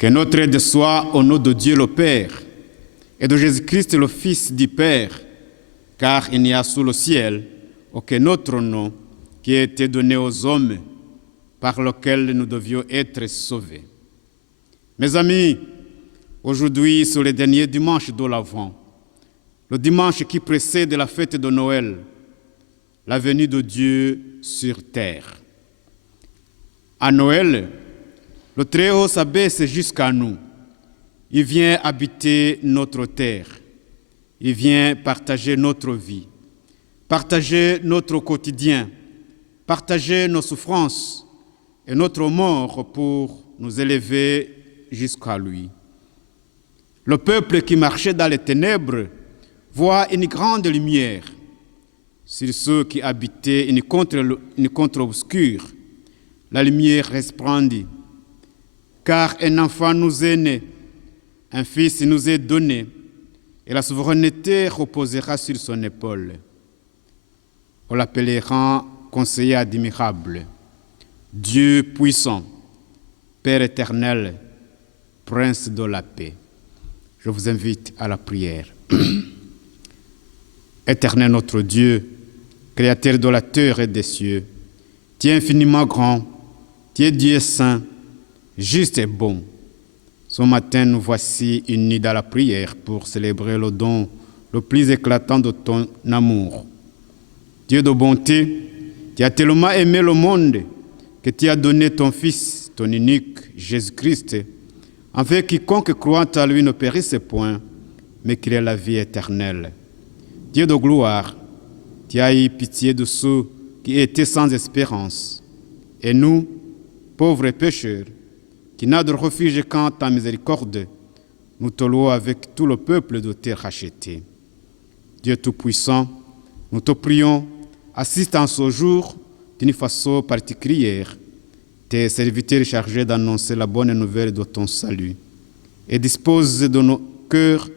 Que notre aide soit au nom de Dieu le Père et de Jésus-Christ le Fils du Père, car il n'y a sous le ciel aucun autre nom qui ait été donné aux hommes par lequel nous devions être sauvés. Mes amis, aujourd'hui, c'est le dernier dimanche de l'Avent, le dimanche qui précède la fête de Noël, la venue de Dieu sur terre. À Noël, le Très-Haut s'abaisse jusqu'à nous. Il vient habiter notre terre. Il vient partager notre vie, partager notre quotidien, partager nos souffrances et notre mort pour nous élever jusqu'à lui. Le peuple qui marchait dans les ténèbres voit une grande lumière. Sur ceux qui habitaient une contre obscure, la lumière resplendit. Car un enfant nous est né, un fils nous est donné, et la souveraineté reposera sur son épaule. On l'appellera conseiller admirable, Dieu puissant, Père éternel, Prince de la paix. Je vous invite à la prière. Éternel notre Dieu, Créateur de la terre et des cieux, tu es infiniment grand, tu es Dieu saint, juste et bon. Ce matin, nous voici unis dans la prière pour célébrer le don le plus éclatant de ton amour. Dieu de bonté, tu as tellement aimé le monde que tu as donné ton Fils, ton unique Jésus-Christ, afin que quiconque croit en lui ne périsse point, mais qu'il ait la vie éternelle. Dieu de gloire, tu as eu pitié de ceux qui étaient sans espérance. Et nous, pauvres pécheurs, qui n'a de refuge qu'en ta miséricorde, nous te louons avec tout le peuple de te racheter. Dieu Tout-Puissant, nous te prions, assiste en ce jour d'une façon particulière tes serviteurs chargés d'annoncer la bonne nouvelle de ton salut et dispose de nos cœurs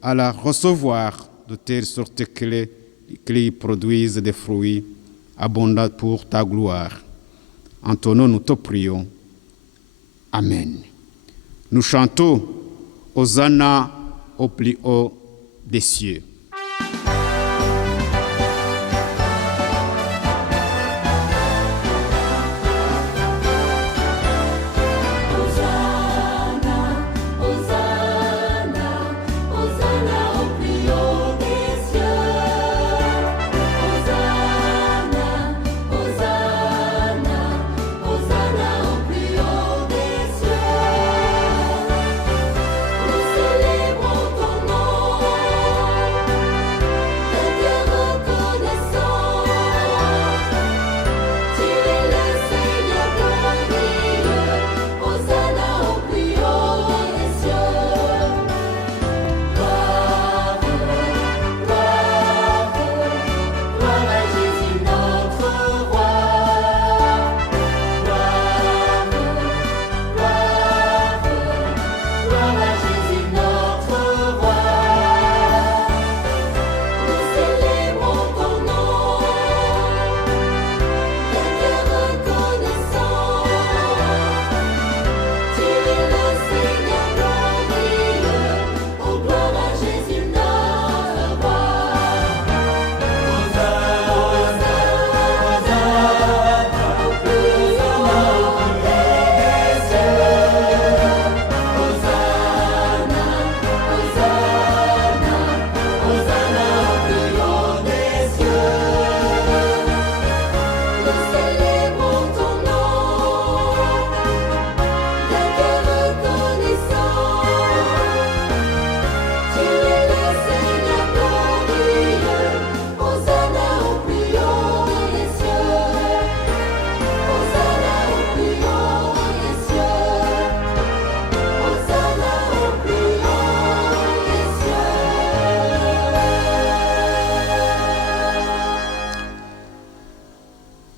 à la recevoir de telle sorte qu'ils produisent des fruits abondants pour ta gloire. En ton nom, nous te prions. Amen. Nous chantons Hosanna au plus haut des cieux.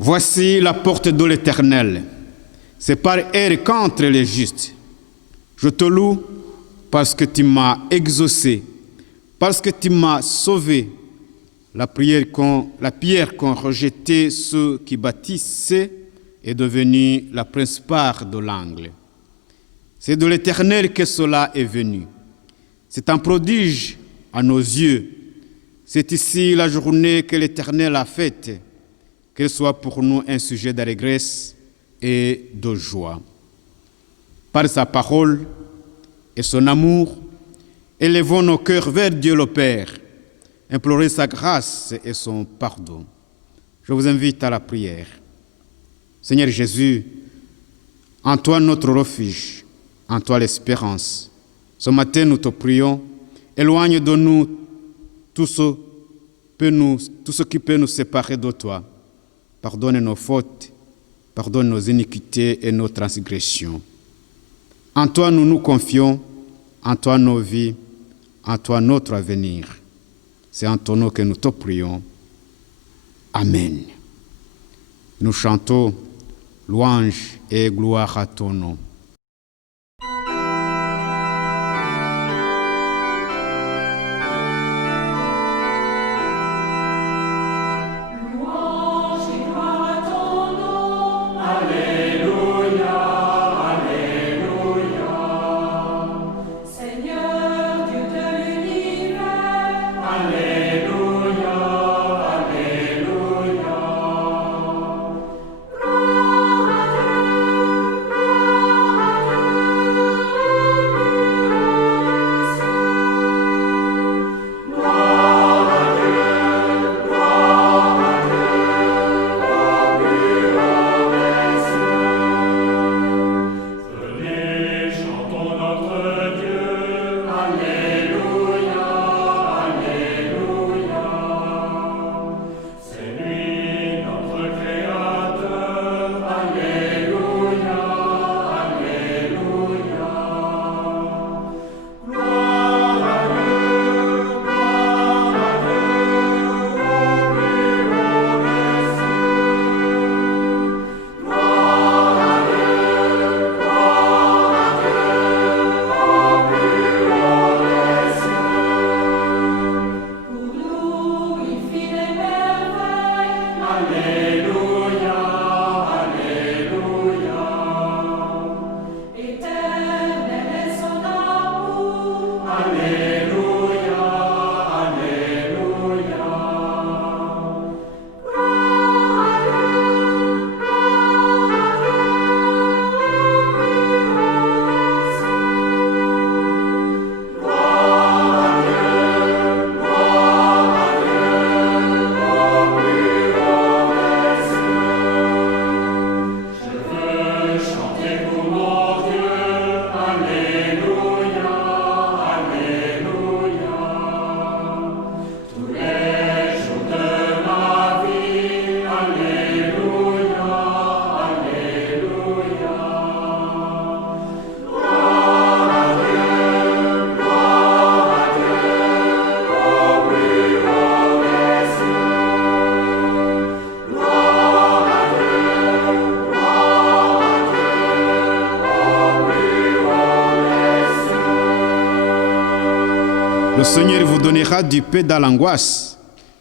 Voici la porte de l'Éternel. C'est par elle qu'entrent les justes. Je te loue parce que tu m'as exaucé, parce que tu m'as sauvé. La pierre qu'ont rejetée ceux qui bâtissaient est devenue la principale de l'angle. C'est de l'Éternel que cela est venu. C'est un prodige à nos yeux. C'est ici la journée que l'Éternel a faite. Qu'elle soit pour nous un sujet d'allégresse et de joie. Par sa parole et son amour, élevons nos cœurs vers Dieu le Père, implorer sa grâce et son pardon. Je vous invite à la prière. Seigneur Jésus, en toi notre refuge, en toi l'espérance. Ce matin, nous te prions, éloigne de nous tout ce qui peut nous séparer de toi. Pardonne nos fautes, pardonne nos iniquités et nos transgressions. En toi, nous nous confions, en toi nos vies, en toi notre avenir. C'est en ton nom que nous te prions. Amen. Nous chantons louange et gloire à ton nom. Le Seigneur vous donnera du paix dans l'angoisse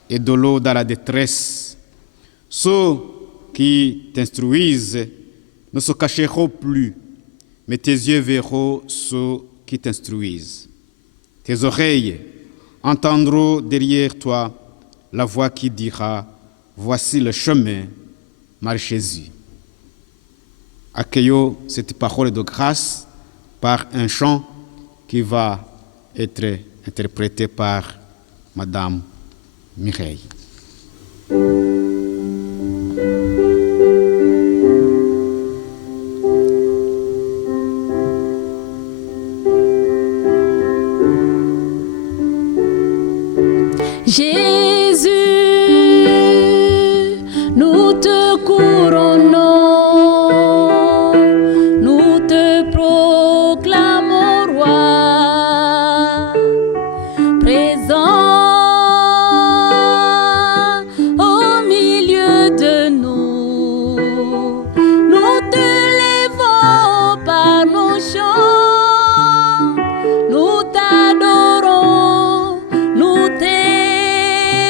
et de l'eau dans la détresse. Ceux qui t'instruisent ne se cacheront plus, mais tes yeux verront ceux qui t'instruisent. Tes oreilles entendront derrière toi la voix qui dira « Voici le chemin, marchez-y ». Accueillons cette parole de grâce par un chant qui va être interprété par Madame Mireille. Jésus, nous te couronnons, nous te proclamons roi, présent au milieu de nous. Nous te levons par nos chants, nous t'adorons, nous t'aimons.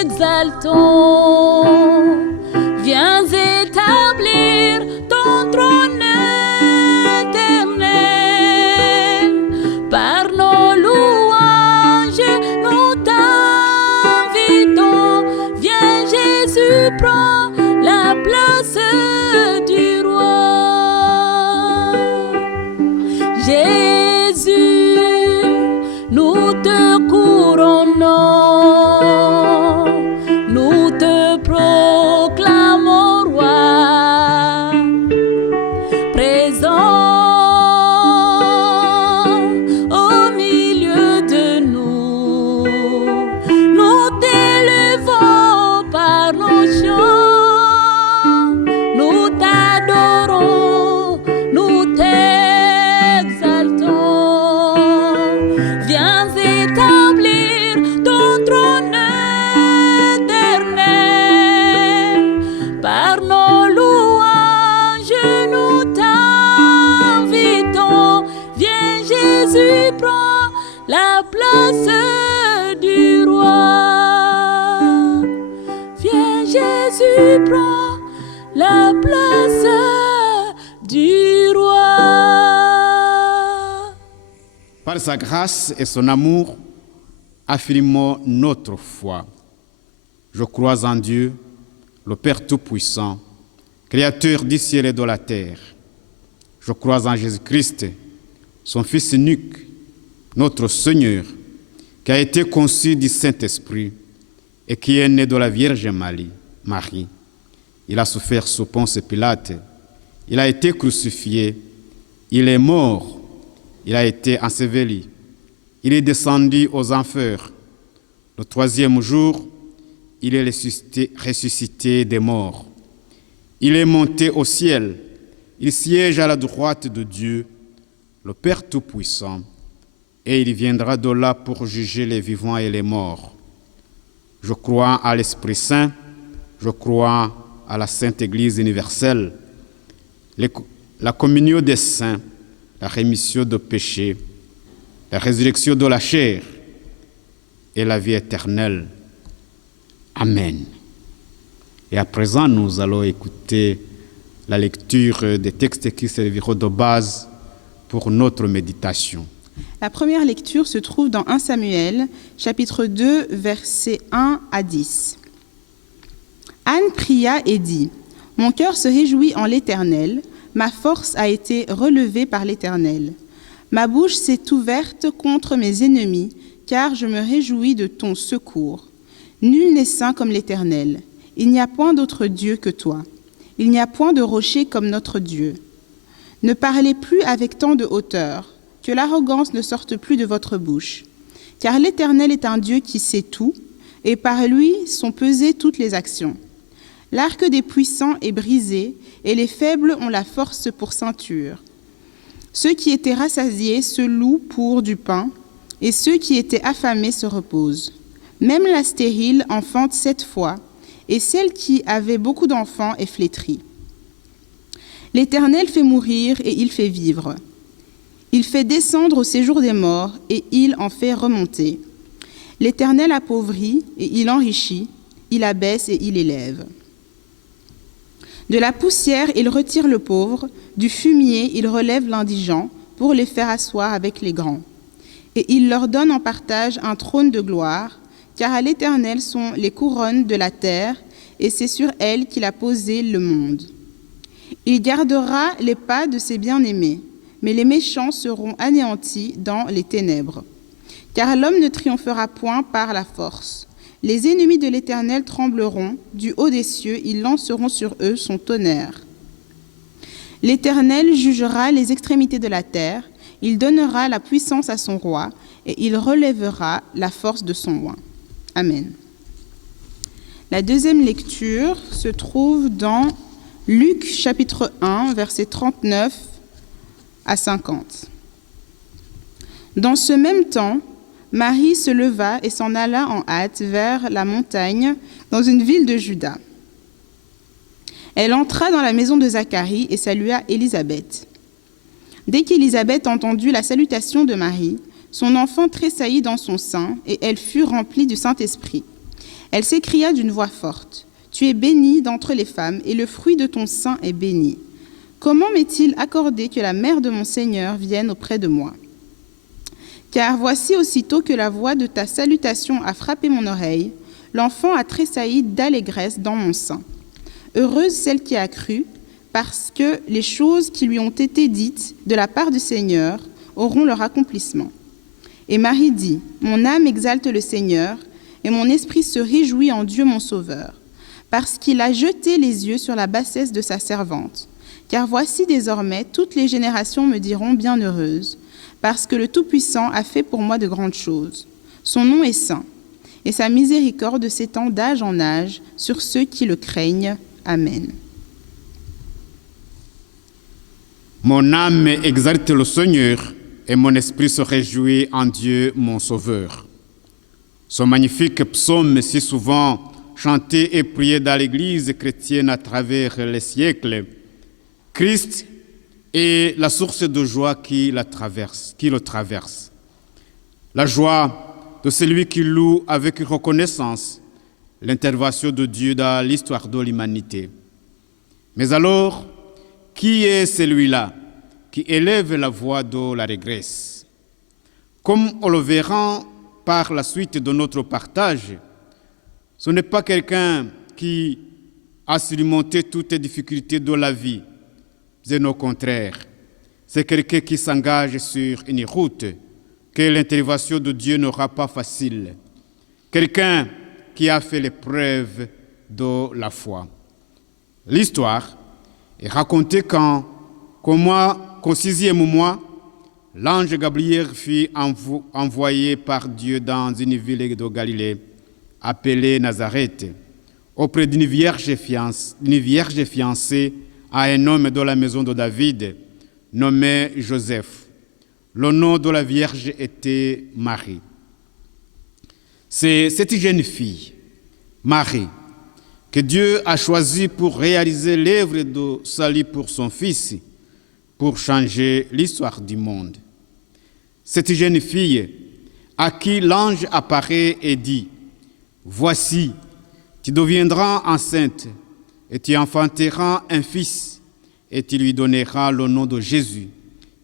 Jésus, nous te couronnons, nous te proclamons roi, présent au milieu de nous. Nous t'élevons par nos chants, nous t'adorons, nous t'exaltons. Viens établir ton trône éternel. Par nos louanges, nous t'invitons. Viens Jésus, prends la place du roi. Viens Jésus, prends la place du roi. Par sa grâce et son amour, affirmons notre foi. Je crois en Dieu, le Père Tout-Puissant, Créateur du ciel et de la terre. Je crois en Jésus-Christ, son Fils unique, notre Seigneur, qui a été conçu du Saint-Esprit et qui est né de la Vierge Marie. Il a souffert sous Ponce Pilate. Il a été crucifié. Il est mort. Il a été enseveli. Il est descendu aux enfers. Le troisième jour, il est ressuscité des morts. Il est monté au ciel. Il siège à la droite de Dieu, le Père Tout-Puissant, et il viendra de là pour juger les vivants et les morts. Je crois à l'Esprit Saint, je crois à la Sainte Église universelle, la communion des saints, la rémission de péchés, la résurrection de la chair et la vie éternelle. Amen. Et à présent, nous allons écouter la lecture des textes qui serviront de base pour notre méditation. La première lecture se trouve dans 1 Samuel, chapitre 2, versets 1 à 10. Anne pria et dit : « Mon cœur se réjouit en l'Éternel, ma force a été relevée par l'Éternel. Ma bouche s'est ouverte contre mes ennemis, car je me réjouis de ton secours. Nul n'est saint comme l'Éternel. Il n'y a point d'autre Dieu que toi. Il n'y a point de rocher comme notre Dieu. Ne parlez plus avec tant de hauteur, que l'arrogance ne sorte plus de votre bouche. Car l'Éternel est un Dieu qui sait tout, et par lui sont pesées toutes les actions. L'arc des puissants est brisé, et les faibles ont la force pour ceinture. Ceux qui étaient rassasiés se louent pour du pain, et ceux qui étaient affamés se reposent. Même la stérile enfante 7 fois, et celle qui avait beaucoup d'enfants est flétrie. L'Éternel fait mourir et il fait vivre. Il fait descendre au séjour des morts et il en fait remonter. L'Éternel appauvrit et il enrichit, il abaisse et il élève. De la poussière, il retire le pauvre, du fumier, il relève l'indigent pour les faire asseoir avec les grands. Et il leur donne en partage un trône de gloire, car à l'Éternel sont les couronnes de la terre, et c'est sur elle qu'il a posé le monde. Il gardera les pas de ses bien-aimés, mais les méchants seront anéantis dans les ténèbres. Car l'homme ne triomphera point par la force. Les ennemis de l'Éternel trembleront, du haut des cieux, ils lanceront sur eux son tonnerre. L'Éternel jugera les extrémités de la terre, il donnera la puissance à son roi, et il relèvera la force de son roi. Amen. La deuxième lecture se trouve dans Luc chapitre 1, versets 39 à 50. Dans ce même temps, Marie se leva et s'en alla en hâte vers la montagne, dans une ville de Juda. Elle entra dans la maison de Zacharie et salua Élisabeth. Dès qu'Élisabeth entendit la salutation de Marie, son enfant tressaillit dans son sein et elle fut remplie du Saint-Esprit. Elle s'écria d'une voix forte : « Tu es bénie d'entre les femmes et le fruit de ton sein est béni. Comment m'est-il accordé que la mère de mon Seigneur vienne auprès de moi ? Car voici aussitôt que la voix de ta salutation a frappé mon oreille, l'enfant a tressailli d'allégresse dans mon sein. Heureuse celle qui a cru, parce que les choses qui lui ont été dites de la part du Seigneur auront leur accomplissement. Et Marie dit, « Mon âme exalte le Seigneur, et mon esprit se réjouit en Dieu mon Sauveur, parce qu'il a jeté les yeux sur la bassesse de sa servante. Car voici désormais, toutes les générations me diront bienheureuse, parce que le Tout-Puissant a fait pour moi de grandes choses. Son nom est saint, et sa miséricorde s'étend d'âge en âge sur ceux qui le craignent. Amen. » Mon âme exalte le Seigneur, et mon esprit se réjouit en Dieu mon Sauveur. Ce magnifique psaume si souvent chanté et prié dans l'Église chrétienne à travers les siècles, Christ est la source de joie qui le traverse. La joie de celui qui loue avec reconnaissance l'intervention de Dieu dans l'histoire de l'humanité. Mais alors, qui est celui-là qui élève la voix de la régresse? Comme on le verra par la suite de notre partage, ce n'est pas quelqu'un qui a surmonté toutes les difficultés de la vie, bien au contraire, c'est quelqu'un qui s'engage sur une route que l'intervention de Dieu n'aura pas facile, quelqu'un qui a fait l'épreuve de la foi. L'histoire est racontée qu'au 6e mois, l'ange Gabriel fut envoyé par Dieu dans une ville de Galilée, appelée Nazareth, auprès d'une vierge fiancée à un homme de la maison de David, nommé Joseph. Le nom de la vierge était Marie. C'est cette jeune fille, Marie, que Dieu a choisie pour réaliser l'œuvre de salut pour son Fils, pour changer l'histoire du monde. Cette jeune fille à qui l'ange apparaît et dit, « Voici, tu deviendras enceinte et tu enfanteras un fils et tu lui donneras le nom de Jésus.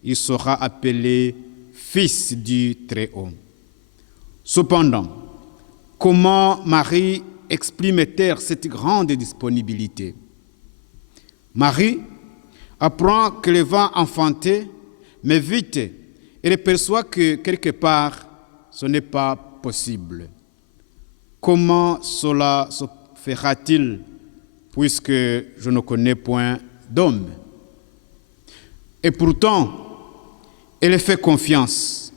Il sera appelé Fils du Très-Haut. » Cependant, comment Marie exprime-t-elle cette grande disponibilité? Marie apprend qu'elle va enfanter, mais vite, elle perçoit que quelque part, ce n'est pas possible. Comment cela se fera-t-il, puisque je ne connais point d'homme? Et pourtant, elle fait confiance,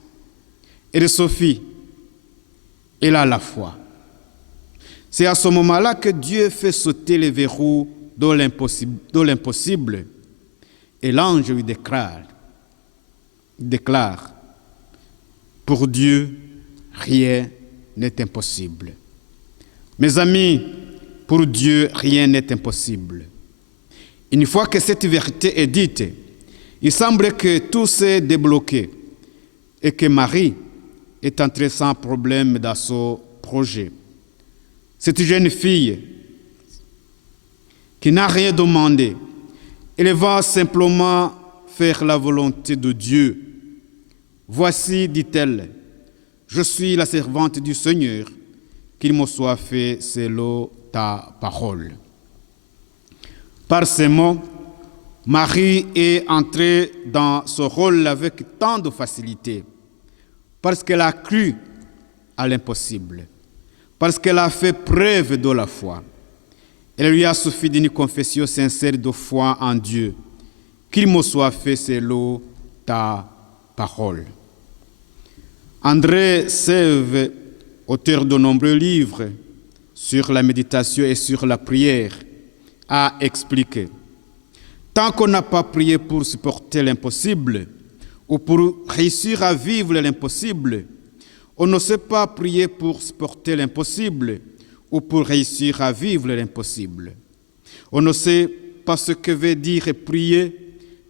elle se fie, elle a la foi. C'est à ce moment-là que Dieu fait sauter les verrous de l'impossible. Et l'ange lui déclare, pour Dieu, rien n'est impossible. Mes amis, pour Dieu, rien n'est impossible. Une fois que cette vérité est dite, il semble que tout s'est débloqué et que Marie est entrée sans problème dans ce projet. Cette jeune fille qui n'a rien demandé, elle va simplement faire la volonté de Dieu. Voici, dit-elle, je suis la servante du Seigneur, qu'il me soit fait selon ta parole. Par ces mots, Marie est entrée dans ce rôle avec tant de facilité, parce qu'elle a cru à l'impossible, parce qu'elle a fait preuve de la foi. Elle lui a suffi d'une confession sincère de foi en Dieu, qu'il me soit fait selon ta parole. André Sève, auteur de nombreux livres sur la méditation et sur la prière, a expliqué: tant qu'on n'a pas prié pour supporter l'impossible ou pour réussir à vivre l'impossible, on ne sait pas prier pour supporter l'impossible ou pour réussir à vivre l'impossible. On ne sait pas ce que veut dire prier,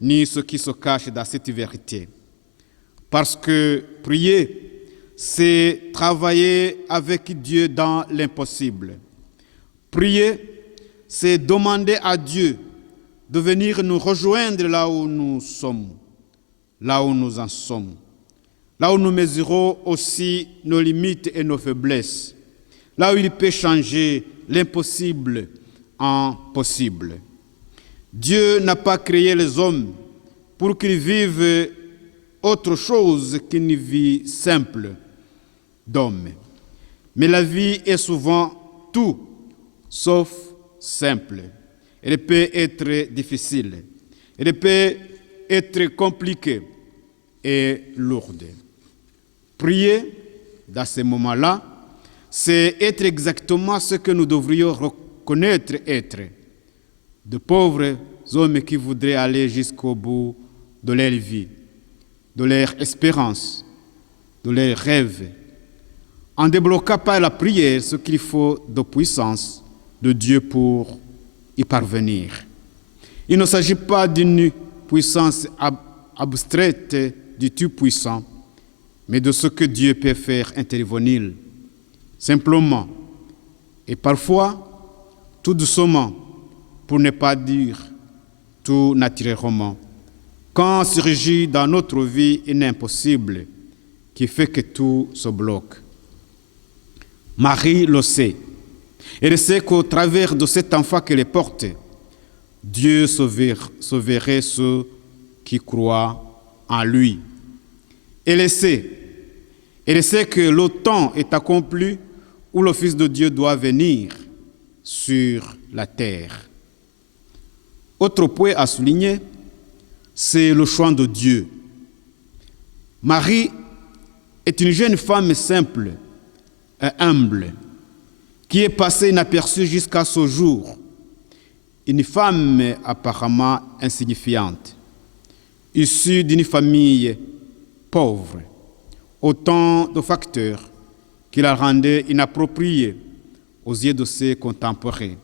ni ce qui se cache dans cette vérité. Parce que prier, c'est travailler avec Dieu dans l'impossible. Prier, c'est demander à Dieu de venir nous rejoindre là où nous sommes, là où nous en sommes, là où nous mesurons aussi nos limites et nos faiblesses, là où il peut changer l'impossible en possible. Dieu n'a pas créé les hommes pour qu'ils vivent autre chose qu'une vie simple d'homme. Mais la vie est souvent tout sauf simple. Elle peut être difficile. Elle peut être compliquée et lourde. Prier, dans ces moments-là, c'est être exactement ce que nous devrions reconnaître être. De pauvres hommes qui voudraient aller jusqu'au bout de leur vie, de leur espérance, de leurs rêves, en débloquant par la prière ce qu'il faut de puissance de Dieu pour y parvenir. Il ne s'agit pas d'une puissance abstraite du Tout-Puissant, mais de ce que Dieu peut faire intervenir simplement et parfois tout doucement, pour ne pas dire tout naturellement, quand surgit dans notre vie un impossible qui fait que tout se bloque. Marie le sait. Elle sait qu'au travers de cet enfant qu'elle porte, Dieu sauverait ceux qui croient en lui. Elle sait que le temps est accompli où le Fils de Dieu doit venir sur la terre. Autre point à souligner, c'est le choix de Dieu. Marie est une jeune femme simple et humble qui est passée inaperçue jusqu'à ce jour. Une femme apparemment insignifiante, issue d'une famille pauvre, autant de facteurs qui la rendaient inappropriée aux yeux de ses contemporains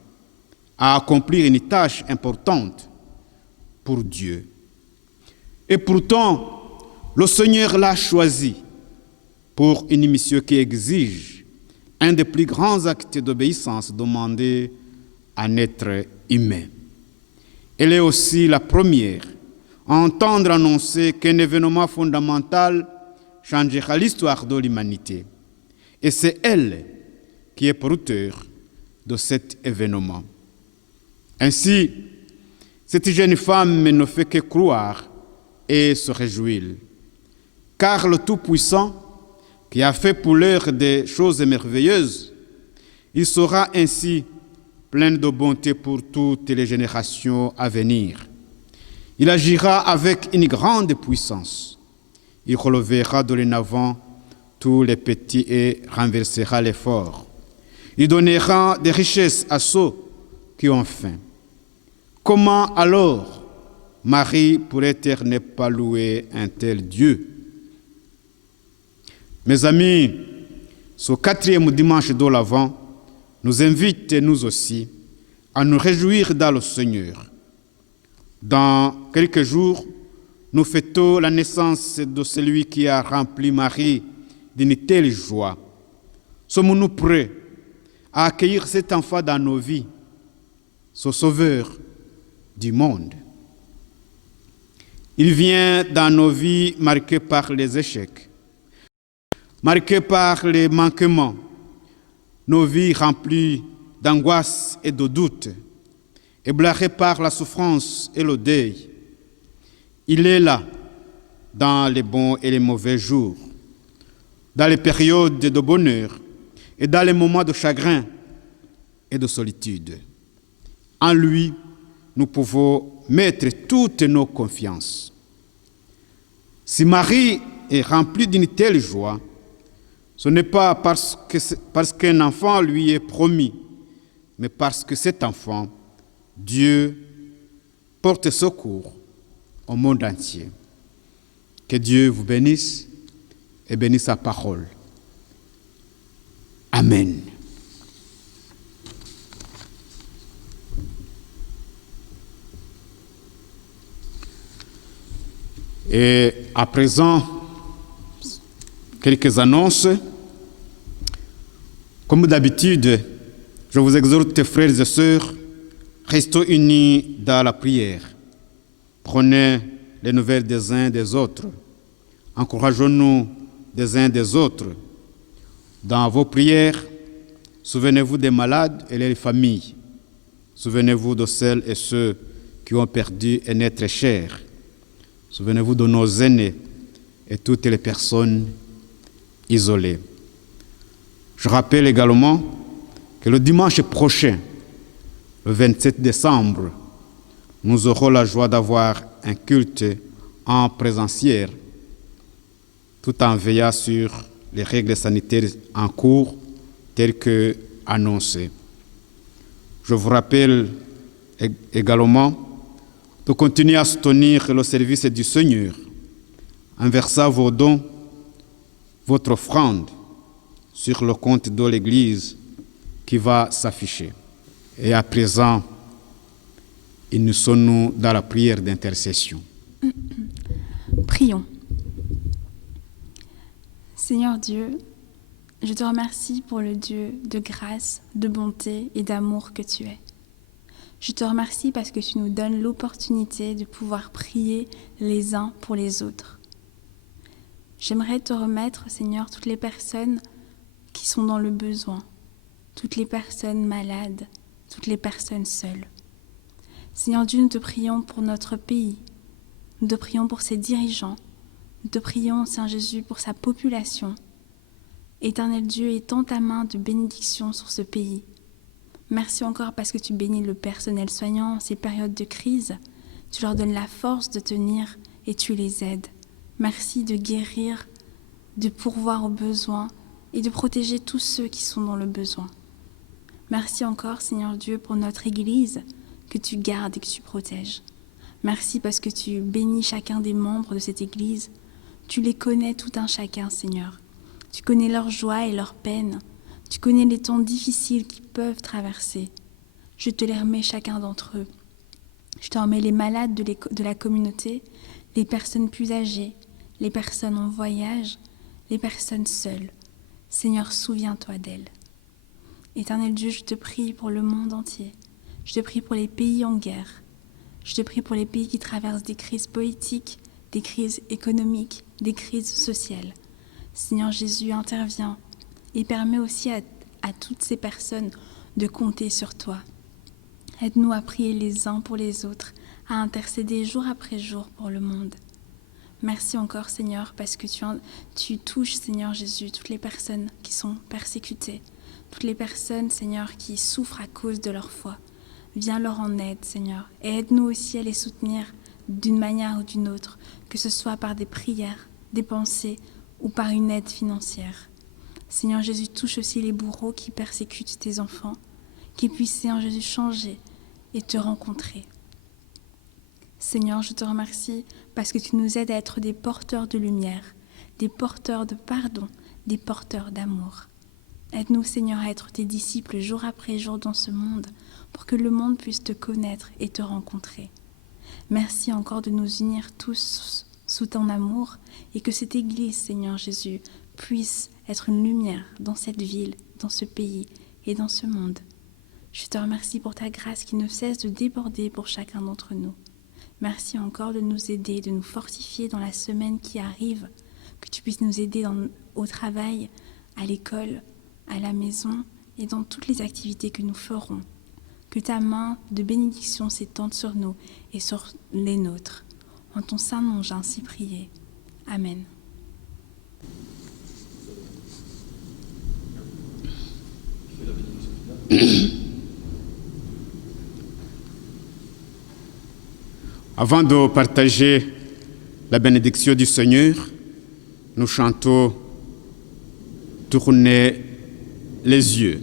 à accomplir une tâche importante pour Dieu. Et pourtant, le Seigneur l'a choisie pour une mission qui exige un des plus grands actes d'obéissance demandés à un être humain. Elle est aussi la première à entendre annoncer qu'un événement fondamental changera l'histoire de l'humanité. Et c'est elle qui est porteur de cet événement. Ainsi, cette jeune femme ne fait que croire et se réjouir. Car le Tout-Puissant, qui a fait pour l'heure des choses merveilleuses, il sera ainsi plein de bonté pour toutes les générations à venir. Il agira avec une grande puissance. Il relèvera dorénavant tous les petits et renversera les forts. Il donnera des richesses à ceux qui ont faim. Comment alors Marie pourrait-elle ne pas louer un tel Dieu? Mes amis, ce 4e dimanche de l'Avent nous invite, nous aussi, à nous réjouir dans le Seigneur. Dans quelques jours, nous fêtons la naissance de celui qui a rempli Marie d'une telle joie. Sommes-nous prêts à accueillir cet enfant dans nos vies, ce sauveur du monde? Il vient dans nos vies marquées par les échecs, marquées par les manquements, nos vies remplies d'angoisse et de doute, éblarrées par la souffrance et le deuil. Il est là dans les bons et les mauvais jours, dans les périodes de bonheur et dans les moments de chagrin et de solitude. En lui, nous pouvon mettre toutes nos confiances. Si Marie est remplie d'une telle joie, ce n'est pas parce qu'un enfant lui est promis, mais parce que cet enfant, Dieu, porte secours au monde entier. Que Dieu vous bénisse et bénisse sa parole. Amen. Et à présent, quelques annonces. Comme d'habitude, je vous exhorte, frères et sœurs, restons unis dans la prière. Prenez les nouvelles des uns des autres. Encourageons-nous des uns des autres. Dans vos prières, souvenez-vous des malades et leurs familles. Souvenez-vous de celles et ceux qui ont perdu un être cher. Souvenez-vous de nos aînés et toutes les personnes isolées. Je rappelle également que le dimanche prochain, le 27 décembre, nous aurons la joie d'avoir un culte en présentiel, tout en veillant sur les règles sanitaires en cours telles que annoncées. Je vous rappelle également de continuer à soutenir le service du Seigneur en versant vos dons, votre offrande sur le compte de l'Église qui va s'afficher. Et à présent, unissons-nous dans la prière d'intercession. Prions. Seigneur Dieu, je te remercie pour le Dieu de grâce, de bonté et d'amour que tu es. Je te remercie parce que tu nous donnes l'opportunité de pouvoir prier les uns pour les autres. J'aimerais te remettre, Seigneur, toutes les personnes qui sont dans le besoin, toutes les personnes malades, toutes les personnes seules. Seigneur Dieu, nous te prions pour notre pays, nous te prions pour ses dirigeants, nous te prions, Saint Jésus, pour sa population. Éternel Dieu, étends ta main de bénédiction sur ce pays. Merci encore parce que tu bénis le personnel soignant en ces périodes de crise. Tu leur donnes la force de tenir et tu les aides. Merci de guérir, de pourvoir aux besoins et de protéger tous ceux qui sont dans le besoin. Merci encore, Seigneur Dieu, pour notre Église que tu gardes et que tu protèges. Merci parce que tu bénis chacun des membres de cette Église. Tu les connais tout un chacun, Seigneur. Tu connais leurs joies et leurs peines. Tu connais les temps difficiles qu'ils peuvent traverser. Je te les remets chacun d'entre eux. Je te remets les malades de la communauté, les personnes plus âgées, les personnes en voyage, les personnes seules. Seigneur, souviens-toi d'elles. Éternel Dieu, je te prie pour le monde entier. Je te prie pour les pays en guerre. Je te prie pour les pays qui traversent des crises politiques, des crises économiques, des crises sociales. Seigneur Jésus, interviens et permets aussi à toutes ces personnes de compter sur toi. Aide-nous à prier les uns pour les autres, à intercéder jour après jour pour le monde. Merci encore, Seigneur, parce que tu touches, Seigneur Jésus, toutes les personnes qui sont persécutées, toutes les personnes, Seigneur, qui souffrent à cause de leur foi. Viens leur en aide, Seigneur, et aide-nous aussi à les soutenir d'une manière ou d'une autre, que ce soit par des prières, des pensées ou par une aide financière. Seigneur Jésus, touche aussi les bourreaux qui persécutent tes enfants, qu'ils puissent, Seigneur Jésus, changer et te rencontrer. Seigneur, je te remercie parce que tu nous aides à être des porteurs de lumière, des porteurs de pardon, des porteurs d'amour. Aide-nous, Seigneur, à être tes disciples jour après jour dans ce monde, pour que le monde puisse te connaître et te rencontrer. Merci encore de nous unir tous sous ton amour et que cette Église, Seigneur Jésus, puisse être une lumière dans cette ville, dans ce pays et dans ce monde. Je te remercie pour ta grâce qui ne cesse de déborder pour chacun d'entre nous. Merci encore de nous aider, de nous fortifier dans la semaine qui arrive, que tu puisses nous aider au travail, à l'école, à la maison et dans toutes les activités que nous ferons. Que ta main de bénédiction s'étende sur nous et sur les nôtres. En ton saint nom, j'ai ainsi prié. Amen. Avant de partager la bénédiction du Seigneur, nous chantons « Tournez les yeux ».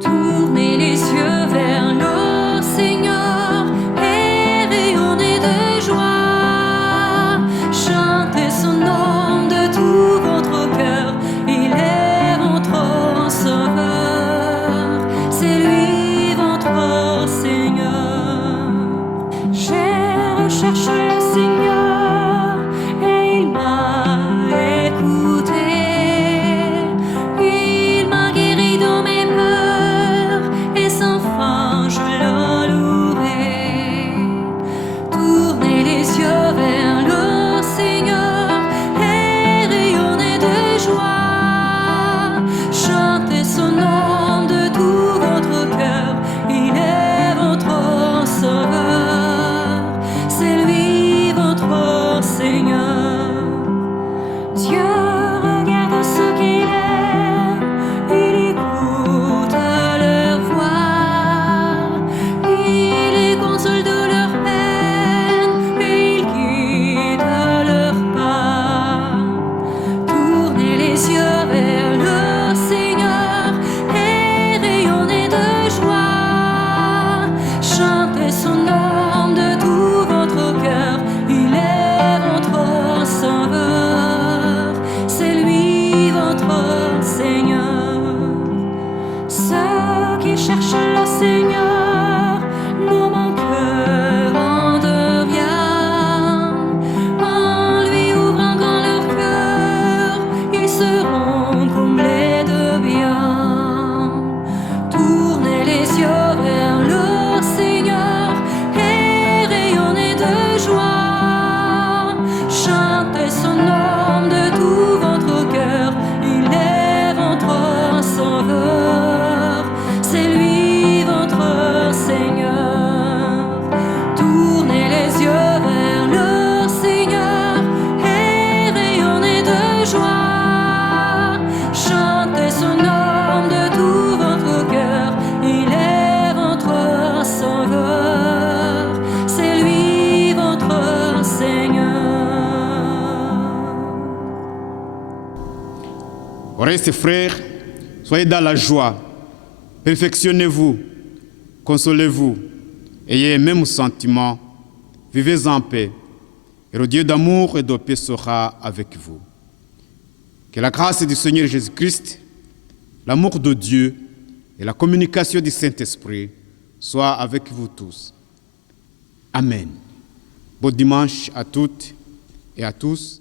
Tournez les yeux vers le Seigneur et rayonnez de joie. Chantez reste, frères, soyez dans la joie, perfectionnez-vous, consolez-vous, ayez les mêmes sentiments, vivez en paix, et le Dieu d'amour et de paix sera avec vous. Que la grâce du Seigneur Jésus-Christ, l'amour de Dieu et la communication du Saint-Esprit soient avec vous tous. Amen. Bon dimanche à toutes et à tous.